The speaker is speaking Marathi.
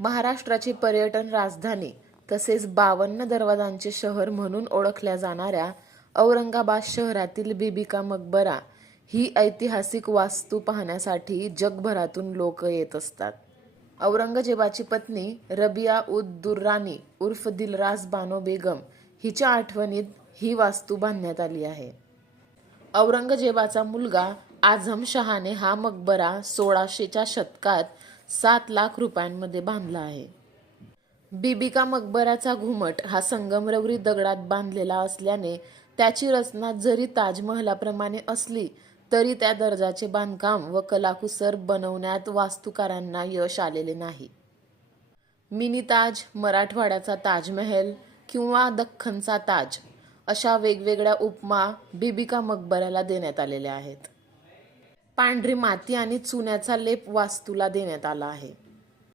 महाराष्ट्राची पर्यटन राजधानी तसेच बावन्न दरवाजांचे शहर म्हणून ओळखल्या जाणाऱ्या औरंगाबाद शहरातील बीबिका मकबरा ही ऐतिहासिक वास्तू पाहण्यासाठी जगभरातून लोक येत असतात. औरंगजेबाची पत्नी रबिया उद दुर्रानी उर्फ दिलराज बानो बेगम हिच्या आठवणीत ही वास्तू बांधण्यात आली आहे. औरंगजेबाचा मुलगा आझम शहाने हा मकबरा सोळाशेच्या शतकात सात लाख रुपयांमध्ये बांधला आहे. बीबिका मकबराचा घुमट हा संगमरवरी दगडात बांधलेला असल्याने त्याची रचना जरी ताजमहलाप्रमाणे असली तरी त्या दर्जाचे बांधकाम व कलाकुसर बनवण्यात वास्तुकारांना यश आलेले नाही. मिनी ताज मराठवाड्याचा ताजमहल किंवा दख्खनचा ताज अशा वेगवेगळ्या उपमा बीबिका मकबऱ्याला देण्यात आलेल्या आहेत. पांढरी माती आणि चुन्याचा लेप वास्तूला देण्यात आला आहे.